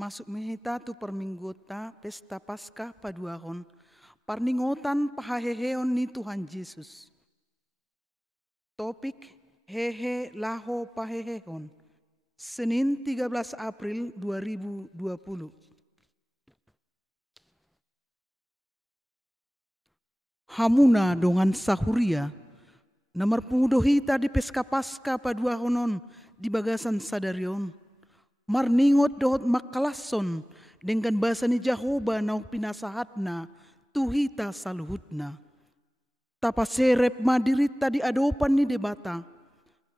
Masuk mehita tu perminggota pesta Paskah paduahon. Parningotan pahaheheon ni Tuhan Yesus. Topik hehe laho pahehehon. Senin 13 April 2020. Hamuna dongan sahuria. Nomor pengudohita di peska Paskah paduahonon di bagasan sadarion. Marningot dohot makalason dengan bahasa ni Jahoba nau pinasahatna tuhita saluhutna. Tapaserep madirita di adopan ni debata.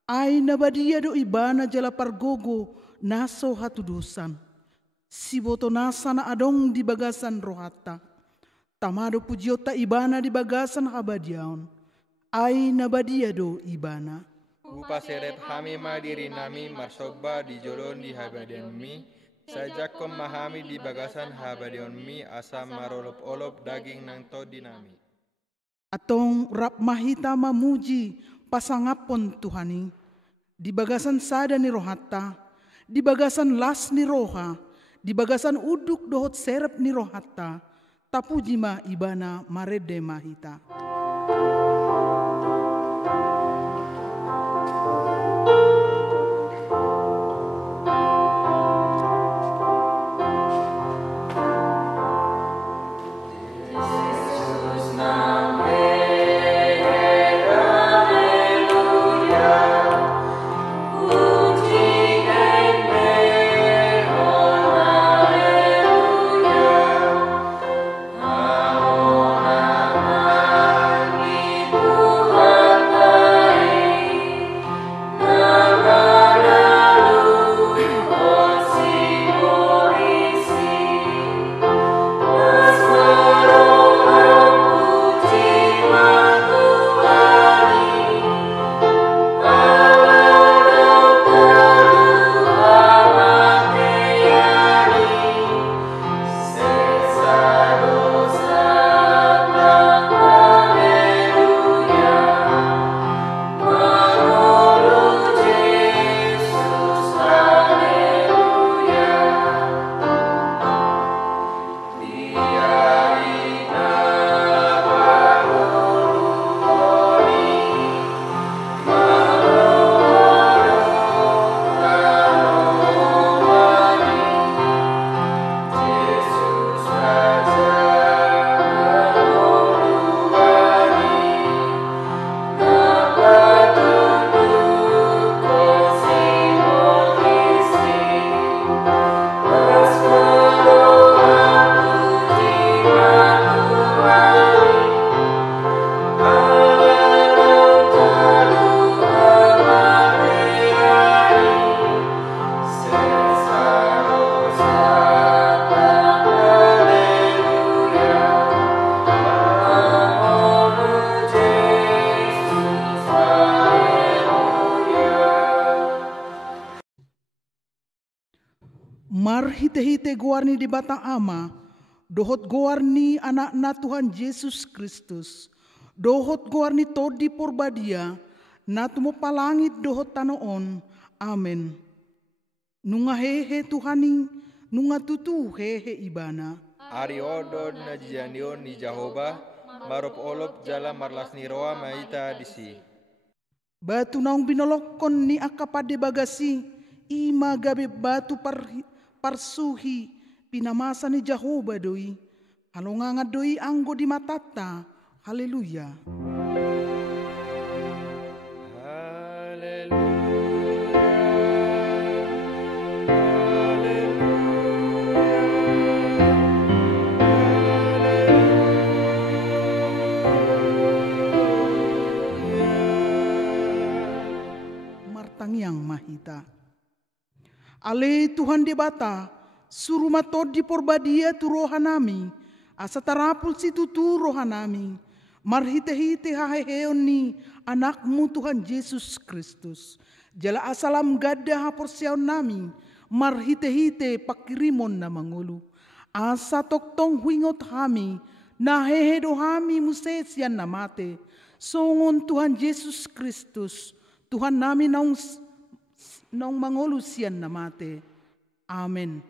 Ay nabadia do ibana jala pargogo naso hatudusan. Siboto nasa na adong di bagasan rohata. Tamado pujiota ibana di bagasan habadiaon. Ay nabadia do ibana. Upa seret hami madiri nami marsoba di jolon di habadian mi. Sajak memahami di bagasan habadion mi asam marolop-olop daging nang to dinami. Atong rap mahita mamuji pasangapon Tuhani. Di bagasan sada ni rohata, di bagasan las ni roha, di bagasan uduk dohot serep ni rohata, tapuji ma ibana marede mahita. Marhite-hite goarni di batang ama, dohot goarni anak-anak Tuhan Yesus Kristus, dohot goarni todi porbadia, natumo palangit dohot tanoon, amen. Nunga hehe Tuhani, nunga tutu hehe ibana. Ari odon na janion ni Jahoba, marop olop jala marlas ni roa maita disi. Batu naung binolokon ni akapade bagasi, ima gabe batu parsuhi pinamasa ni Jahoba doi. Halonganga doi anggo di matata. Haleluya. Martangiang mahita. Ale Tuhan debata, suruh matod di porbadia tu rohanami, asa tarapul situ tu rohanami, marhite-hite haheheon ni anakmu Tuhan Yesus Kristus. Jala asalam gada haporsiaon nami, marhite-hite pakirimon na mangulu. Asa toktong huingot hami, nahehedo hami musesian na mate, songon Tuhan Yesus Kristus, Tuhan nami naung mangolusian na mate. Amen.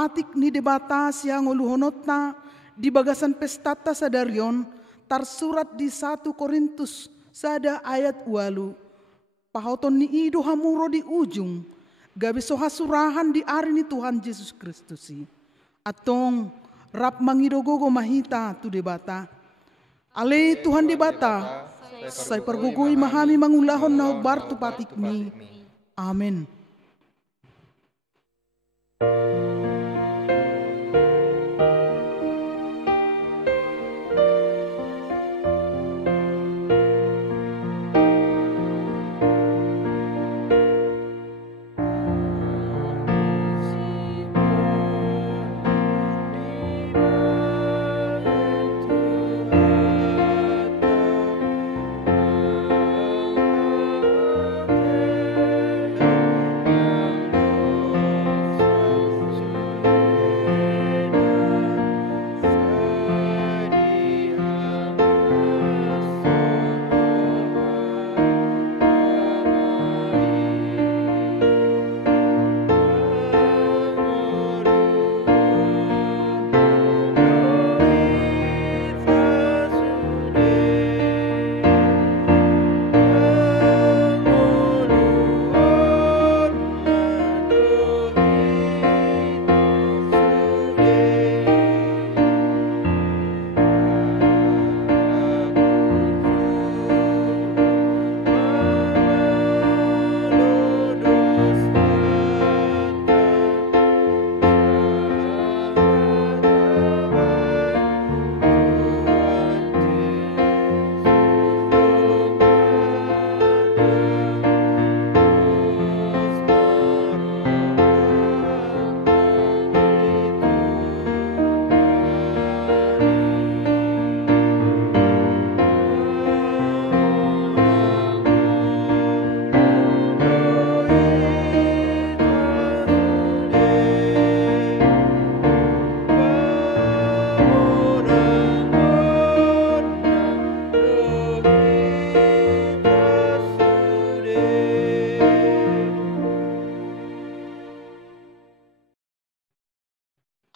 patik ni debata siang uluhonotna di bagasan pestata sadarion tarsurat di 1 Korintus sada ayat 8. Pahoton ni ido hamuro di ujung gabi soha surahan di ari ni Tuhan Yesus Kristus atong rap mangidogogo mahita tu debata. Ale Tuhan debata saya pergugui mahami mangulahon na bartu patik ni. Amin.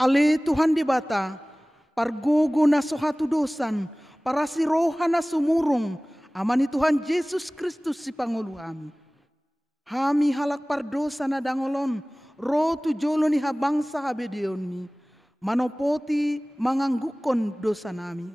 Ale Tuhan debata, pargogo na sohatu dosan, para si roha na sumurong, amani Tuhan Yesus Kristus si Pangulo ami. Hami halak pardosa na dangolon, rotu jolo ni habangsa habedion ni, manopoti manganggukon dosa nami.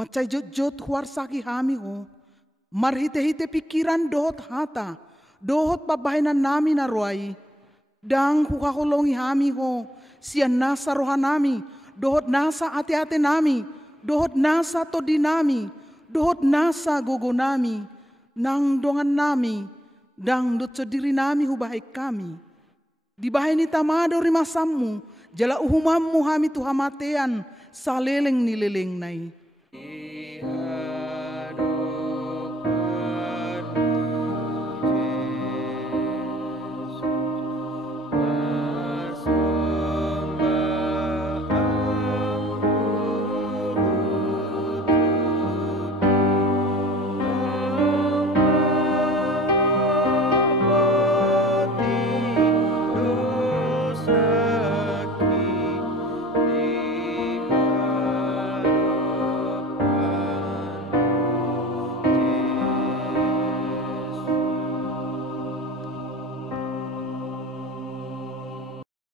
Macai jot-jot huar saki hami ho, marhite-hite pikiran dohot hata, dohot pabahinan nami na roai, dang hukaholongi hami ho, sian nasa roha nami, dohot nasa ate-ate nami, dohot nasa todi nami, dohot nasa gogo nami, nang dongan nami, dang dot diri nami hubahay kami. Dibahay ni tamado rimasammu, jala uhumammu hami tuhamatean, saleleng nileleng nai.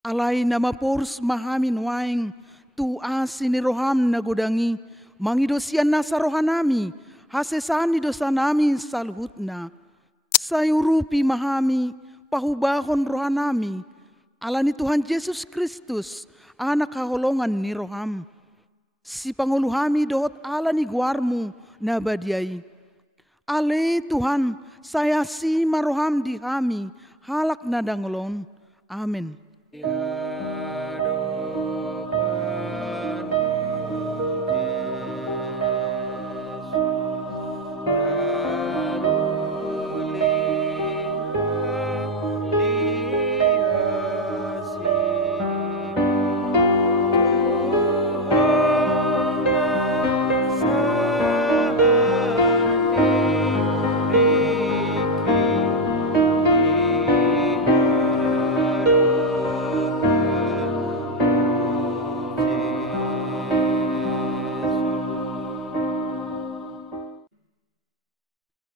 Alai nama porus mahamin waing tu asini roham na godangi mangidosian nasa rohanami hasesani dosa nami saluhutna sayurupi mahami pahubahon rohanami Alani Tuhan Yesus Kristus, anak kaholongan ni roham. Si pangulu hami dohot alani guarmu na badiai. Ale Tuhan, saya si maroham di hami, halak na dangolon. Amin.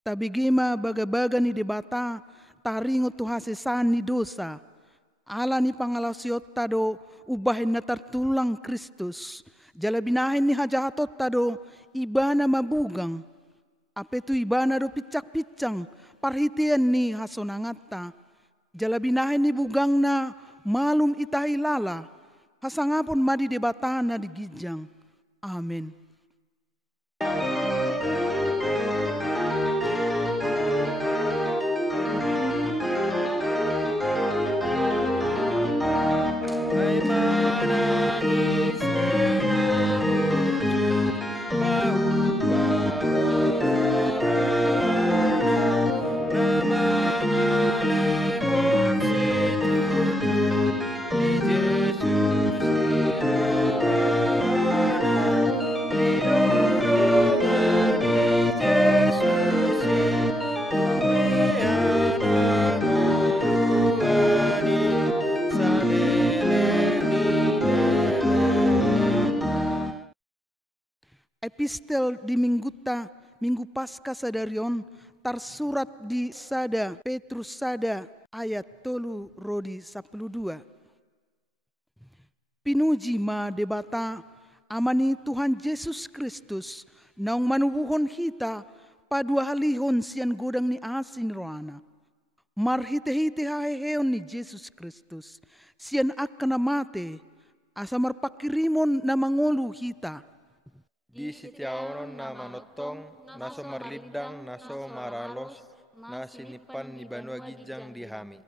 Tabigima baga-baga ni debata taringo tuhasesan ni dosa. Ala ni pangalasiot tado ubahin na tartulang Kristus. Jalabinahin ni hajahatot tado ibana mabugang. Apetu ibana do picak-picang parhitian ni hasonangata. Jalabinahin ni bugang na malum itahilala. Hasangapon madi debata na digijang. Amen. Epistel di Minggu Paskah sadarion tersurat di Sada Petrus Sada ayat 3 rodi 12. Pinuji ma debata amani Tuhan Yesus Kristus naung manubuhon hita padua halihon sian godang ni asin roana. Marhite-hite haheheon ni Yesus Kristus sian akana mate asa marpakirimon na mangolu hita. Di sitiaonon na manotong, naso marlidang, naso maralos, na sinipan ni banua gijang di hami.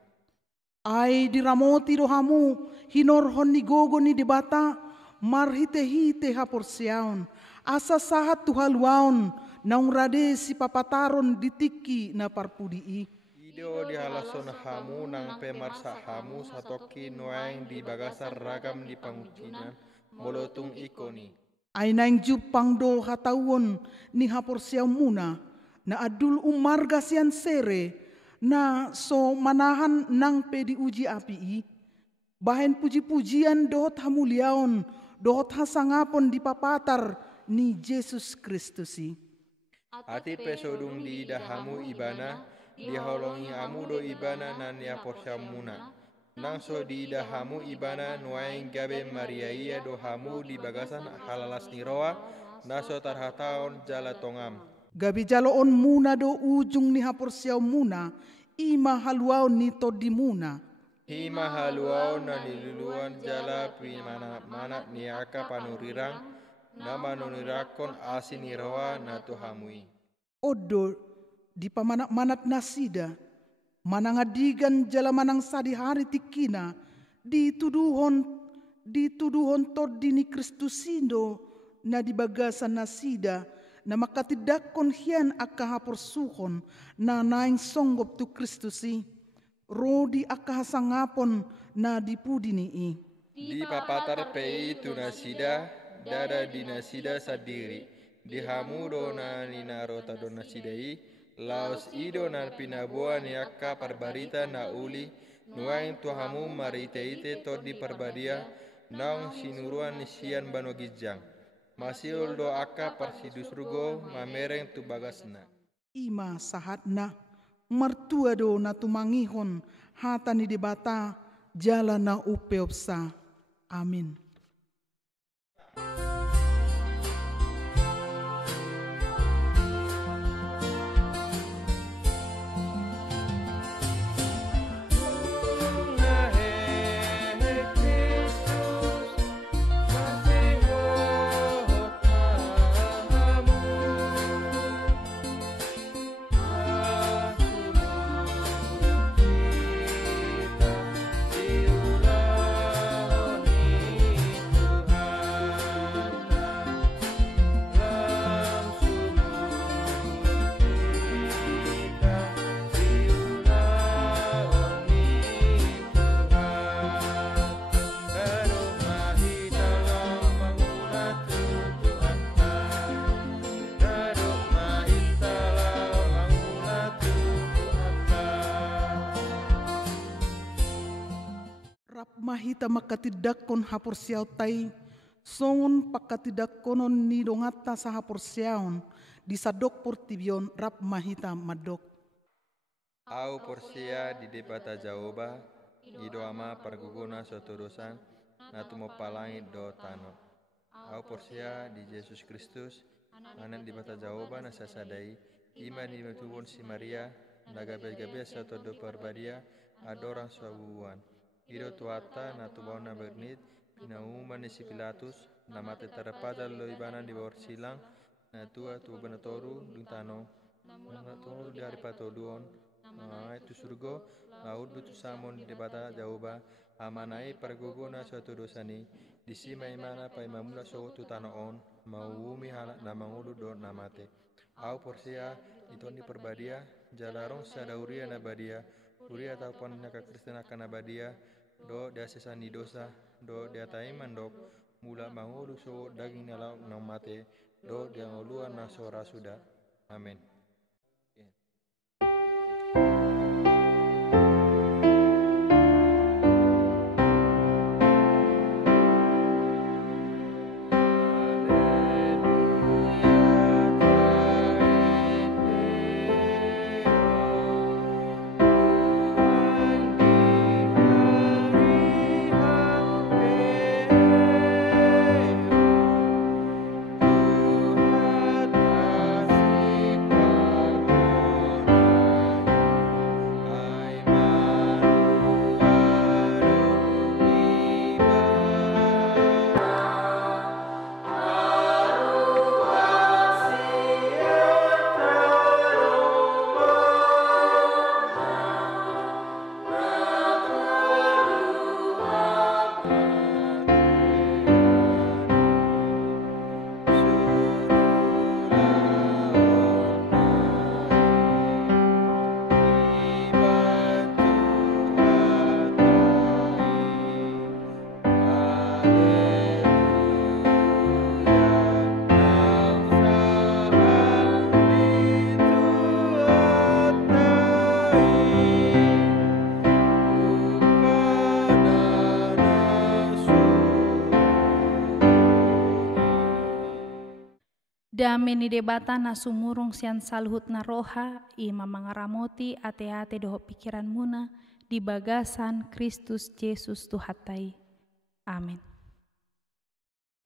Ay diramoti rohamu, hinorhon ni gogo ni debata, marhite-hite haporsiaon, asa sahat tuhaluaon, naung rade si papataron ditiki na parpudii. Ido dihalason hamu nang pemarsa hamu satoki nuaing di bagasar ragam di pangutinan, molotung ikoni. Ay naing jupang do hatawon ni haporsiaw muna na adul umarga siyan sere na so manahan nang pedi uji api bahen puji-pujian dohot hamuliaon dohot hasangapon di papatar ni Jesus Kristusi. Ati pesodung di idahamu ibana diholongi amu do ibana nan ya porsiaw muna. Nang so di idahamu ibana nuaing gabe mariaia dohamu di bagasan halalas niroa naso tarhataon jala tongam. Gabi jaloon muna do ujung ni haporsiaw muna ima haluaon ni todi muna. Hima haluaon na niluluan jala pimana-mana niaka panurirang na manunirakon asin niroa na tuhamui. Odo di pamanak-manat nasida manangadigan jala manang sadi hari tikina dituduhon todi ni Kristusindo na dibagasan nasida na makatidakon hiyan akahaporsuhon na naing songgop tu Kristusi rodi akahasangapon na dipudinii. Di papatar pei tu nasida dada di nasida sadiri di hamudo na ninarota do nasidai laos ido na pinabuan yakka parbarita na uli nuaing tuhamu marite-ite to di parbadia naung sinuruan sian banogijang masiul do akka parsidusrugo mamereng tu bagasna. Ima sahatna martua do na tumangihon hata ni debata jala na upeopsa. Amin. mahita makatidakon hapursiaw tay, songon pakatidakkonon ni dongata sa hapursiaon, di sadok portibion rap mahita madok. Au porsia di debata jaoba, ido ama parguguna soturusan, natumo palangi do tano. Au porsia di Yesus Kristus, anan di bata jaoba na sasadai, iman di matubon si Maria, nagabe-gabe satu do perbadia, adorang suabuan. Ido tuata natubona bernit, pinauman ni si Pilatus, namate terpada lo ibana di bawah silang, natua tu benatoru dutano, natoru dari patoduon, itu surgo, laut tu samon di bata jaoba, amanai perguguna suatu dosani, di sima imana pa imamula so tu tanoon, maumi halak namangulu do namate. Au porsia itu di perbadia, jalarong sadauria nabadia, uria ataupun naka Kristen akan nabadia, do dia sesani dosa, do dia taiman dok, mula mangulu so daging nalau namate, do dia nguluan nasora sudah. Amin. Dame ni debata na sumurung sian saluhut na roha, ima mangaramoti ate-ate doho pikiran muna di bagasan Kristus Yesus Tuhatai. Amin.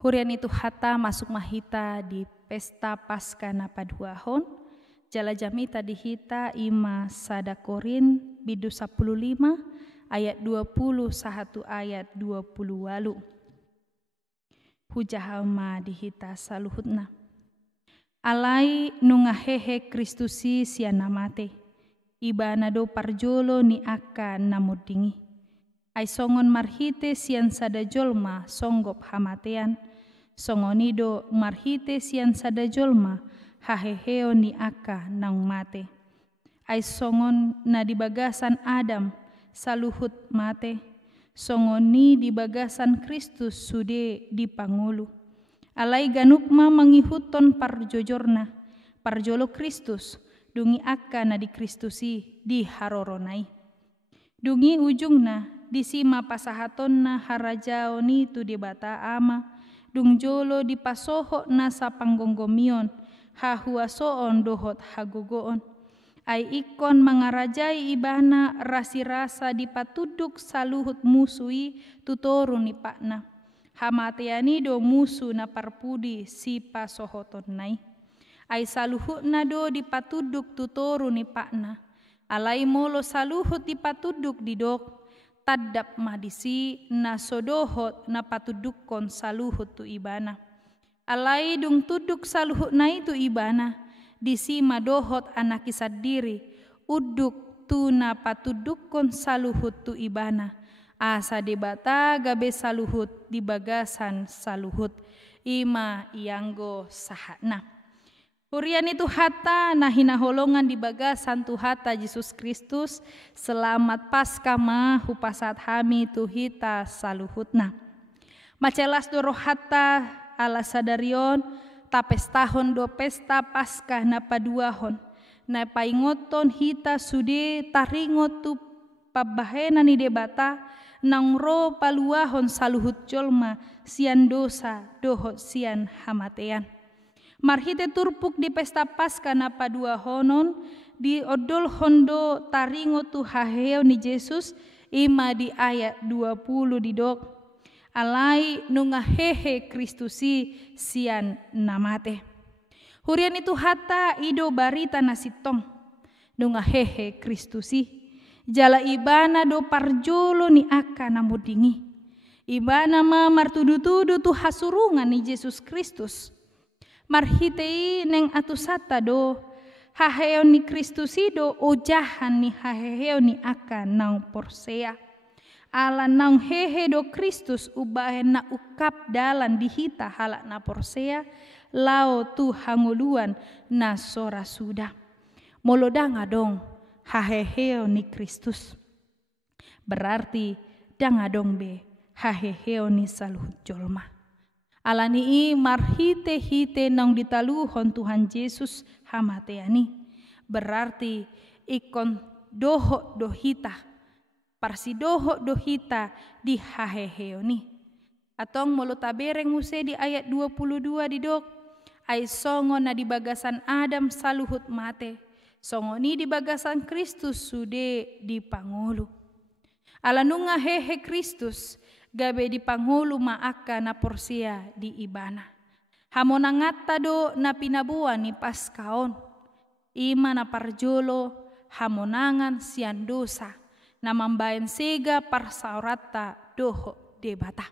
Hurian itu hata masuk mahita di pesta Paskah na paduahon, jala jamita di hita ima sada Korin bidu 15 ayat 20 sahatu ayat 20 walu. Hujahama di hita saluhutna. Alai nungahehe Kristusi siana mate, ibana do parjolo ni akan namudingi. Ai songon marhite sian sada jolma songgop hamatean, songonido marhite sian sada jolma haheheo ni aka nang mate. Ai songon na di bagasan Adam saluhut mate, songoni di bagasan Kristus sude di pangulu. Alai ganukma mangihuton parjojorna, parjolo Kristus, dungi akka na di Kristusi di haroronai. Dungi ujungna, di sima pasahatonna harajaoni tu di bata ama, dung jolo di pasoho na sa panggonggomion, hahuasoon dohot hagogoon. Ai ikon mangarajai ibana rasi-rasa di patuduk saluhut musui tutoru ni pakna. Hamateani do musu na parpudi si pasohoton nai. Ai saluhut na do di patuduk tutoru ni pakna. Alai molo saluhut di patuduk di dok. Tadap madisi na sodohot na patuduk kon saluhut tu ibana. Alai dung tuduk saluhut na itu ibana. Disi madohot anak kisad diri. Uduk tu na patuduk kon saluhut tu ibana. Asa debata gabe saluhut di bagasan saluhut ima ianggo sahatna. Hurian itu hata nah hinaholongan di bagasan tu hata Yesus Kristus selamat Paskah ma hupasat hami tu hita saluhutna. Macelas doro hata ala sadarion tapes tahun do pesta Paskah na paduahon na paingoton hita sude taringot tu pabahena ni debata nang ro paluahon saluhut jolma sian dosa dohot sian hamatean. Marhite turpuk di pesta Paskah na padua honon di odol hondo taringo tu haheo ni Yesus ima di ayat 20 di dok. Alai nunga hehe Kristusi sian namate. Hurian itu hata ido barita nasitong nunga hehe Kristusi. Jala ibana do parjolo ni aka namudingi. Ibana ma martudu-tudu tu hasurungan ni Yesus Kristus. Marhitei neng atusata do haheo ni Kristusi do ojahan ni haheo ni aka nang porsea. Ala nang hehe do Kristus ubahe na ukap dalan dihita halak na porsea lao tu hanguluan na sora sudah. Molodanga dong haheheo ni Kristus. Berarti danga dong be haheheo ni saluhut jolma. Alani marhite-hite nang ditaluhon Tuhan Yesus hamateani. Berarti ikon doho dohita. Parsi doho dohita di haheheo ni. Atong molotabereng muse di ayat 22 di dok. Ay songo na di bagasan Adam saluhut mate. Songo ni di bagasan Kristus sude di pangulu. Alanunga hehe Kristus gabe di pangulu maaka na porsia di ibana. Hamonangata do na pinabuan ni Paskaon. Ima na parjolo hamonangan sian dosa na mambayan sega parsaurata doho debata.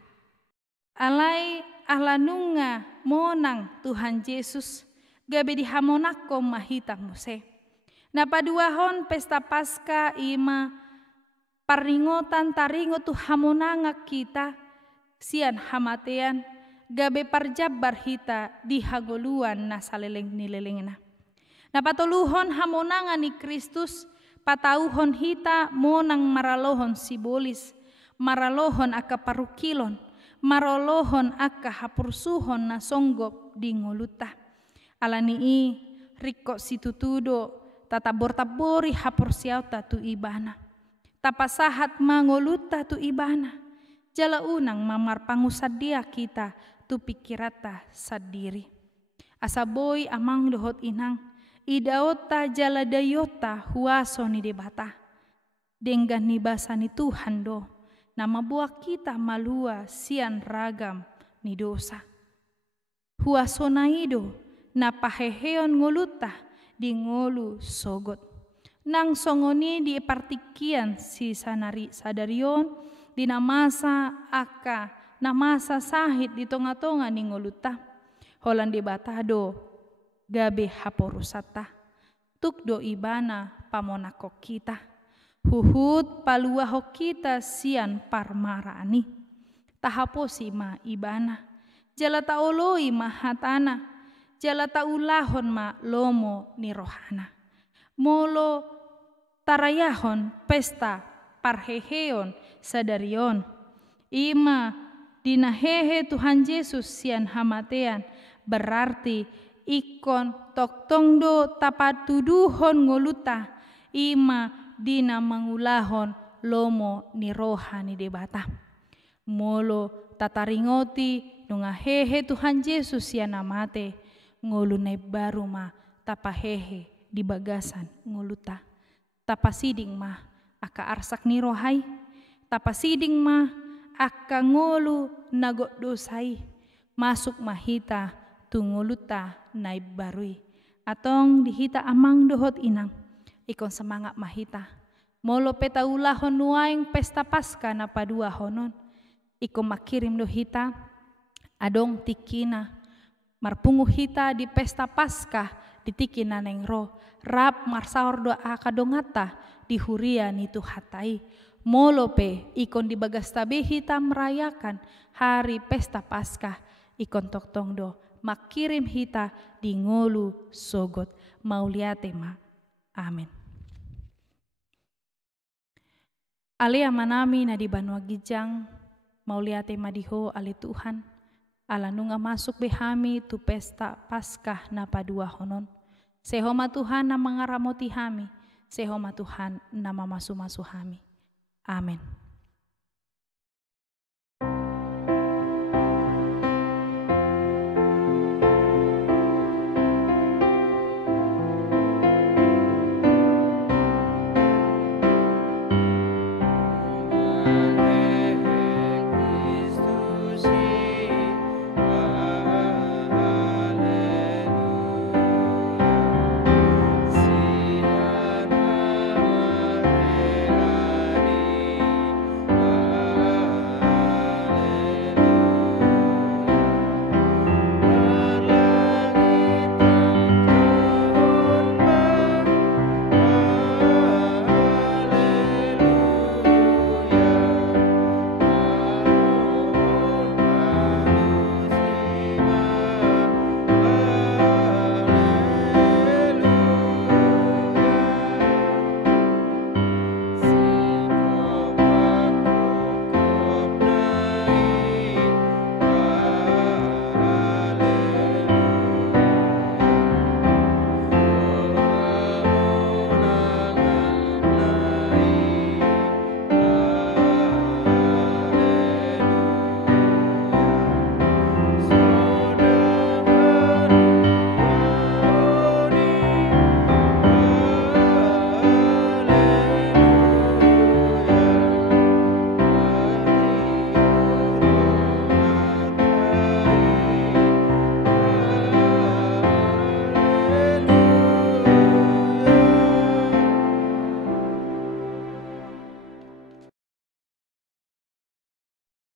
Alai alanunga monang Tuhan Yesus gabe di hamonako mahitang muse. Na paduahon pesta Paskah ima paringotan taringo tu hamonanga kita sian hamatean gabe parjabar hita di hagoluan na saleleng nilelengna. Na patuluhon hamonanga ni Kristus patauhon hita monang maralohon sibolis, maralohon aka parukilon, maralohon aka hapursuhon na songgop di ngoluta. Alanii riko situtudo tatabor-tabori hapursiauta tu ibana. Tapasahat mangoluta tu ibana. Jala unang mamar pangusadia kita tu pikirata sadiri. Asaboy amang dohot inang. Idaota jala dayota huaso ni debata. Denggan ni basa ni Tuhan do. Nama buah kita malua sian ragam ni dosa. Huaso na ido na paheheon ngoluta di ngolu sogot. Nang songoni di partikian si sanari sadarion di namasa aka namasa sahid di tonga-tonga ni ngoluta holan di batado gabe haporusata tukdo ibana pamonako kita huhut paluaho kita sian parmarani tahaposi ma ibana jala taoloi mahatana jala taulahon ma lomo ni rohana molo tarayahon pesta parheheon sadarion ima dinahehe Tuhan Yesus sian hamatean berarti ikon toktongdo tapatuduhon ngoluta ima dina mangulahon lomo ni rohani debata molo tataringoti nungahehe Tuhan Yesus sian namate ngolu na baru ma tapahehe di bagasan ngoluta. Tapasiding mah aka arsak ni rohai, tapasiding mah aka ngolu nagot dosai, masuk mahita tunguluta naib barui. Atong dihita amang dohot inang, ikon semangat mahita. Molo peta ulahon nuaing pesta Paskah na padua honon, ikon makirim dohita, adong tikina, marpungu hita di pesta Paskah ditikina neng roh. Rap marsaor doa kadongata di hurian itu hatai. Molope ikon di bagas tabe hita merayakan hari pesta Paskah. Ikon toktong do makirim hita di ngolu sogot. Mauliate ma. Amin. Alea manami na di Banua Gijang. Mauliate madiho ali Tuhan. Ala nunga masuk behami tu pesta Paskah na padua honon. Sehoma Tuhan na mangaramoti hami, sehoma Tuhan na mamasu-masu hami. Amin.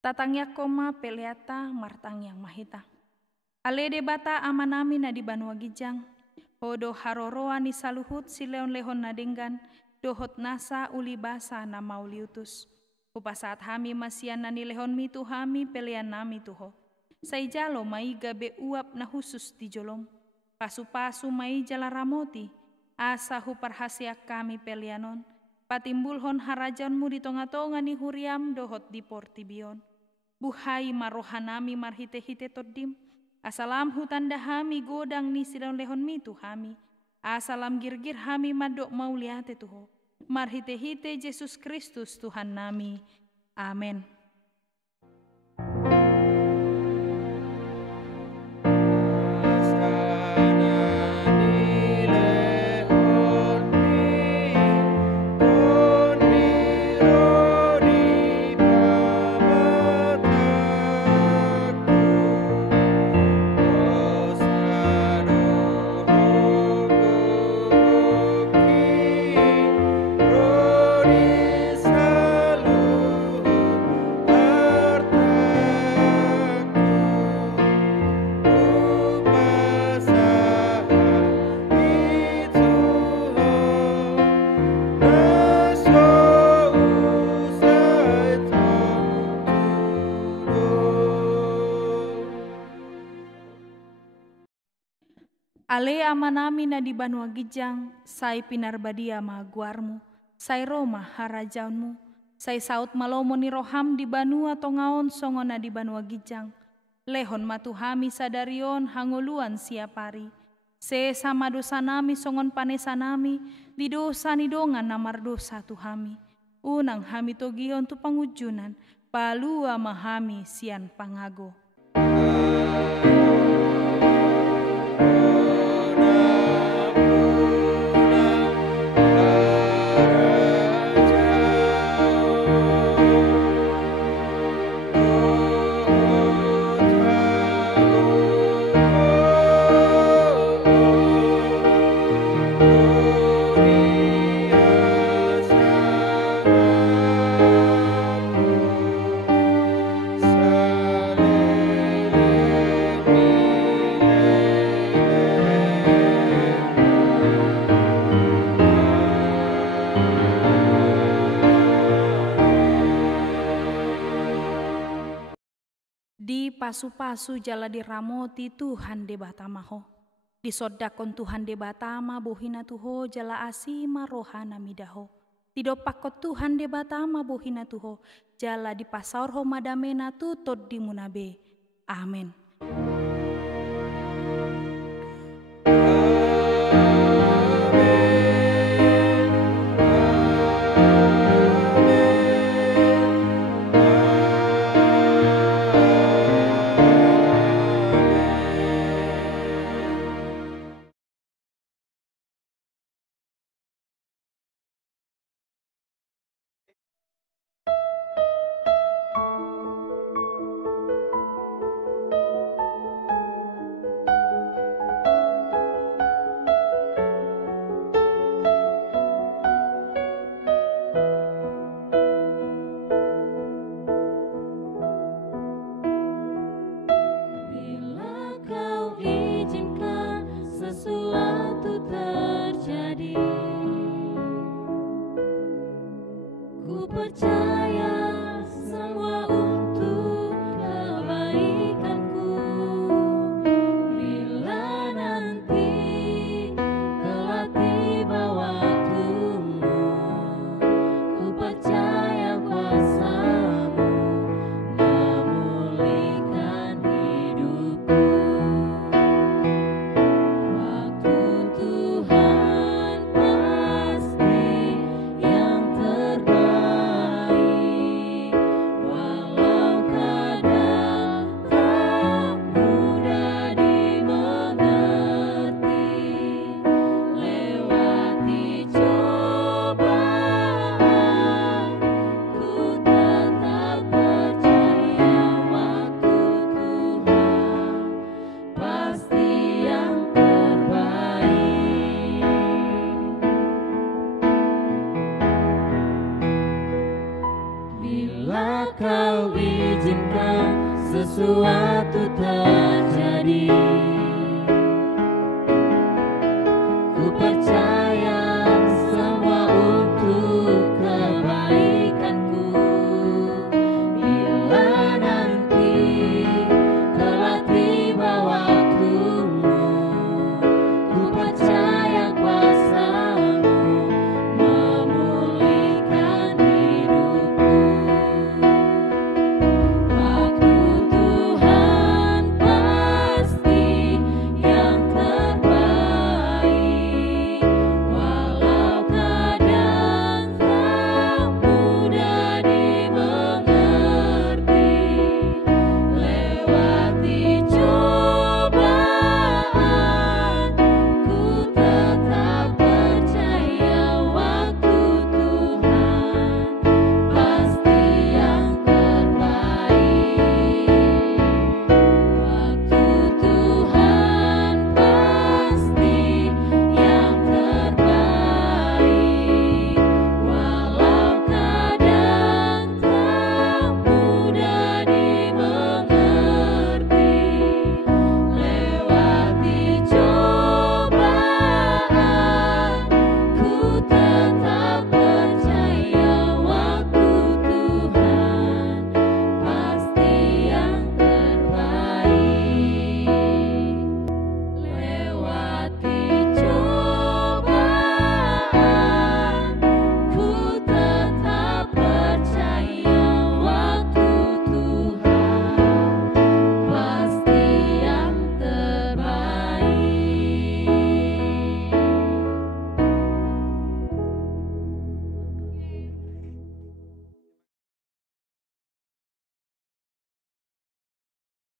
tatang yakoma peleata martang yang mahita. Ale debata amanami na di Banua Gijang, hodo haroroa ni saluhut si leon-lehon na denggan, dohot nasa uli basa na mauliutus. Upasaat hami masian na nilehon mi tu hami pelean nami tuho. Say jalo mai gabe uap na husus di jolom. Pasu-pasu mai jala ramoti, asa huparhasiak kami pelianon. Patimbulhon harajanmu di tonga-tonga ni huriam dohot di portibion. Buhai marohanami marhite-hite todim. Asalam hutan dahami godang ni sidang lehon mi tu hami. Asalam girgir hami madok mauliate tuho. Marhite-hite Yesus Kristus Tuhan nami. Amin. Ale amanami na di Banua Gijang, say pinarbadia maguarmu, say Roma harajaunmu, say saut malomo ni roham di Banua tongaon songo na di Banua Gijang, lehon matuhami sadarion hangoluan siapari, se sama dosa nami songon panesa nami, di dosa ni dongan namar dosa tuhami, unang hami togion tu pangujunan, palua mahami sian pangago. Di pasu-pasu jala di ramoti Tuhan de batamaho. Di sodakon Tuhan de batama bohina tuho jala asima rohana midaho. Tidopakot Tuhan de batama bohina tuho jala di pasaurho madamena tutod di munabe. Amin. Kau izinkan sesuatu terjadi.